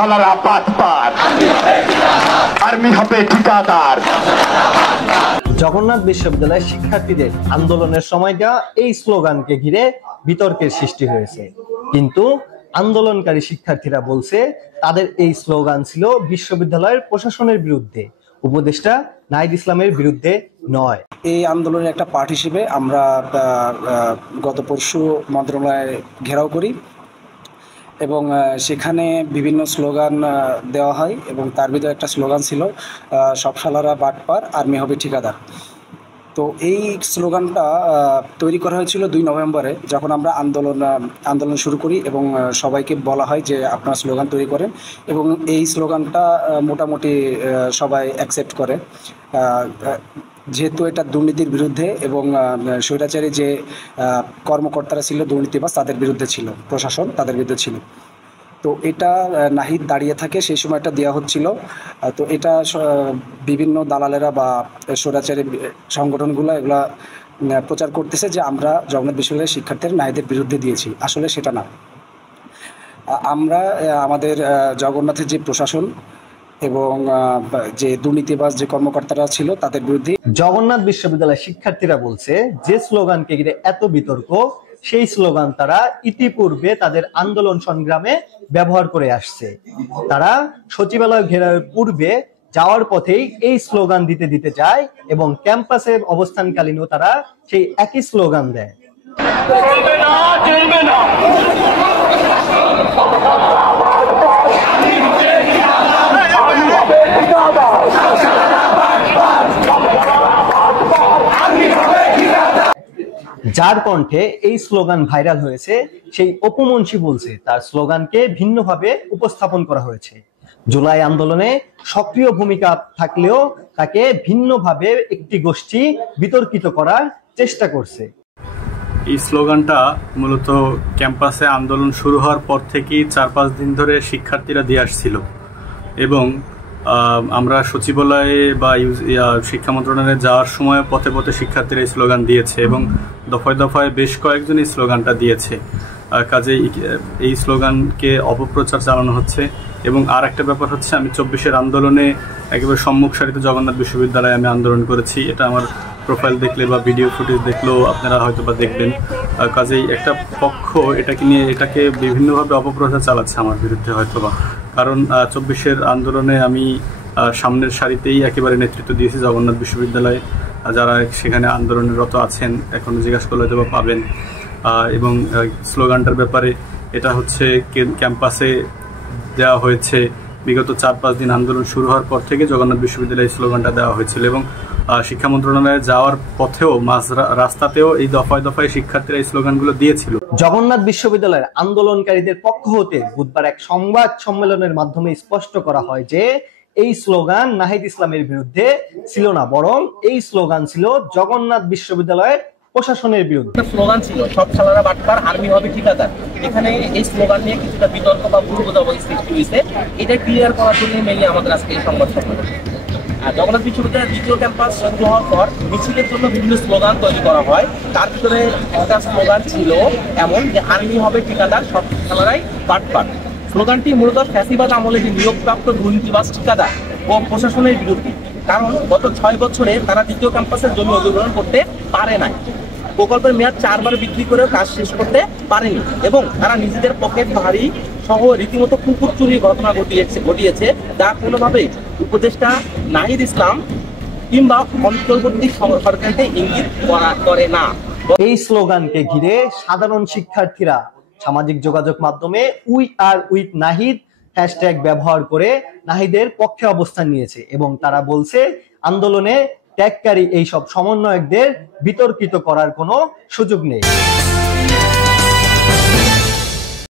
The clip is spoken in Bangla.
শালারা বাটপার, আর্মি হবে ঠিকাদার। জগন্নাথ বিশ্ববিদ্যালয়ের শিক্ষার্থীদের আন্দোলনের সময়টা এই স্লোগানকে ঘিরে বিতর্কের সৃষ্টি হয়েছে, কিন্তু আন্দোলনকারী শিক্ষার্থীরা বলছে তাদের এই স্লোগান ছিল বিশ্ববিদ্যালয়ের প্রশাসনের বিরুদ্ধে, উপদেষ্টা নাহিদ ইসলামের বিরুদ্ধে নয়। এই আন্দোলনের একটা পার্ট হিসেবে আমরা গত পরশু মন্ত্রণালয়ে ঘেরাও করি এবং সেখানে বিভিন্ন স্লোগান দেওয়া হয় এবং তার ভিতরে একটা স্লোগান ছিল সব শালারা বাটপার, আর্মি হবে ঠিকাদার। তো এই স্লোগানটা তৈরি করা হয়েছিল 2 নভেম্বরে, যখন আমরা আন্দোলন শুরু করি এবং সবাইকে বলা হয় যে আপনারা স্লোগান তৈরি করেন, এবং এই স্লোগানটা মোটামুটি সবাই অ্যাকসেপ্ট করে, যেহেতু এটা দুর্নীতির বিরুদ্ধে এবং স্বৈরাচারী যে কর্মকর্তারা ছিল দুর্নীতিবাজ তাদের বিরুদ্ধে ছিল, প্রশাসন তাদের বিরুদ্ধে ছিল। তো এটা নাহিদ দাঁড়িয়ে থাকে সেই সময়টা দেওয়া হচ্ছিল। তো এটা বিভিন্ন দালালেরা বা স্বৈরাচারী সংগঠনগুলো এগুলা প্রচার করতেছে যে আমরা জগন্নাথ বিশ্ববিদ্যালয়ের শিক্ষার্থীরা নাহিদের বিরুদ্ধে দিয়েছি, আসলে সেটা না। আমরা আমাদের জগন্নাথের যে প্রশাসন এবং যে দুর্নীতিবাজ যে কর্মকর্তারা ছিল তাদের বিরুদ্ধে। জগন্নাথ বিশ্ববিদ্যালয়ের শিক্ষার্থীরা বলছে যে স্লোগানকে ঘিরে এত বিতর্ক, সেই স্লোগান তারা ইতিপূর্বে তাদের আন্দোলন সংগ্রামে ব্যবহার করে আসছে। তারা সচিবালয় ঘেরাওয়ের পূর্বে যাওয়ার পথেই এই স্লোগান দিতে যায় এবং ক্যাম্পাসে অবস্থানকালীনও তারা সেই একই স্লোগান দেয়। যার কণ্ঠে এই স্লোগান ভাইরাল হয়েছে, সেই অপু মুন্সি বলছে তার স্লোগানকে ভিন্নভাবে উপস্থাপন করা হয়েছে। জুলাই আন্দোলনে সক্রিয় ভূমিকা থাকলেও তাকে ভিন্নভাবে একটি গোষ্ঠী বিতর্কিত করার চেষ্টা করছে। এই স্লোগানটা মূলত ক্যাম্পাসে আন্দোলন শুরু হওয়ার পর থেকেই 4-5 দিন ধরে শিক্ষার্থীরা দিয়ে আসছিল এবং আমরা সচিবালয়ে বা শিক্ষা মন্ত্রণালয়ে যাওয়ার সময় পথে পথে শিক্ষার্থীরা এই স্লোগান দিয়েছে এবং দফায় দফায় বেশ কয়েকজন এই স্লোগানটা দিয়েছে। কাজেই এই স্লোগানকে অপপ্রচার চালানো হচ্ছে। এবং আর একটা ব্যাপার হচ্ছে, আমি 24-এর আন্দোলনে একেবারে সম্মুখ সারিতে জগন্নাথ বিশ্ববিদ্যালয়ে আমি আন্দোলন করেছি, এটা আমার প্রোফাইল দেখলে বা ভিডিও ফুটেজ দেখলেও আপনারা হয়তো বা দেখবেন। কাজেই একটা পক্ষ এটাকে বিভিন্নভাবে অপপ্রচার চালাচ্ছে আমার বিরুদ্ধে হয়তোবা, কারণ 24-এর আন্দোলনে আমি সামনের সারিতেই একেবারে নেতৃত্ব দিয়েছি জগন্নাথ বিশ্ববিদ্যালয়ে। যারা সেখানে আন্দোলনরত আছেন এখনও জিজ্ঞাসা করলে হয়তো বা পাবেন। এবং স্লোগানটার ব্যাপারে, এটা হচ্ছে ক্যাম্পাসে দেওয়া হয়েছে বিগত 4-5 দিন আন্দোলন শুরু হওয়ার পর থেকে জগন্নাথ বিশ্ববিদ্যালয়ে স্লোগানটা দেওয়া হয়েছিল এবং শিক্ষা মন্ত্রণালয়ে যাওয়ার পথেও মাঝ রাস্তাতেও এই দফায় দফায় শিক্ষার্থীরা এই স্লোগানগুলো দিয়েছিল। জগন্নাথ বিশ্ববিদ্যালয়ের আন্দোলনকারীদের পক্ষ হতে বুধবার এক সংবাদ সম্মেলনের মাধ্যমে স্পষ্ট করা হয় যে এই স্লোগান নাহিদ ইসলামের বিরুদ্ধে ছিল না, বরং এই স্লোগান ছিল জগন্নাথ বিশ্ববিদ্যালয়ের প্রশাসনের বিরুদ্ধে। স্লোগান ছিল সব শালারা বাটপার, আর্মি হবে ঠিকাদার। এখানে এই স্লোগান নিয়ে কিছুটা বিতর্ক বা ভুল বোঝাবুঝি সৃষ্টি হয়েছে, এটা ক্লিয়ার করার জন্য মেনলি আমাদের আজকে এই সংবাদ সম্মেলন। জগন্নাথ বিশ্ববিদ্যালয়ের দ্বিতীয় ক্যাম্পাস শুরু হওয়ার পর মিছিলের জন্য বিভিন্ন স্লোগান তৈরি করা হয়। তার ভিতরে একটা স্লোগান ছিল এমন যে আর্মি হবে ঠিকাদার, সব শালারাই বাটপার। স্লোগানটি মূলত ফ্যাসিবাদ আমলে যে নিয়োগপ্রাপ্ত দুর্নীতিবাজ ঠিকাদার ও প্রশাসনের বিরুদ্ধে, কারণ গত 6 বছরে তারা দ্বিতীয় ক্যাম্পাসের জমি অধিগ্রহণ করতে পারে নাই। প্রকল্পের মেয়াদ 4 বার বিক্রি করেও কাজ শেষ করতে পারেনি এবং তারা নিজেদের পকেট ভারী সহ রীতিমতো কুকুর চুরির ঘটনা ঘটিয়েছে, যা কোনোভাবে উপদেষ্টা নাহিদ ইসলাম কিংবা অন্তর্বর্তী সরকারকে ইঙ্গিত করে না। এই স্লোগানকে ঘিরে সাধারণ শিক্ষার্থীরা সামাজিক যোগাযোগ মাধ্যমে we are with Nahid hashtag ব্যবহার করে নাহিদের পক্ষে অবস্থান নিয়েছে এবং তারা বলছে আন্দোলনে ত্যাগকারী এইসব সমন্বয়কদের বিতর্কিত করার কোনো সুযোগ নেই।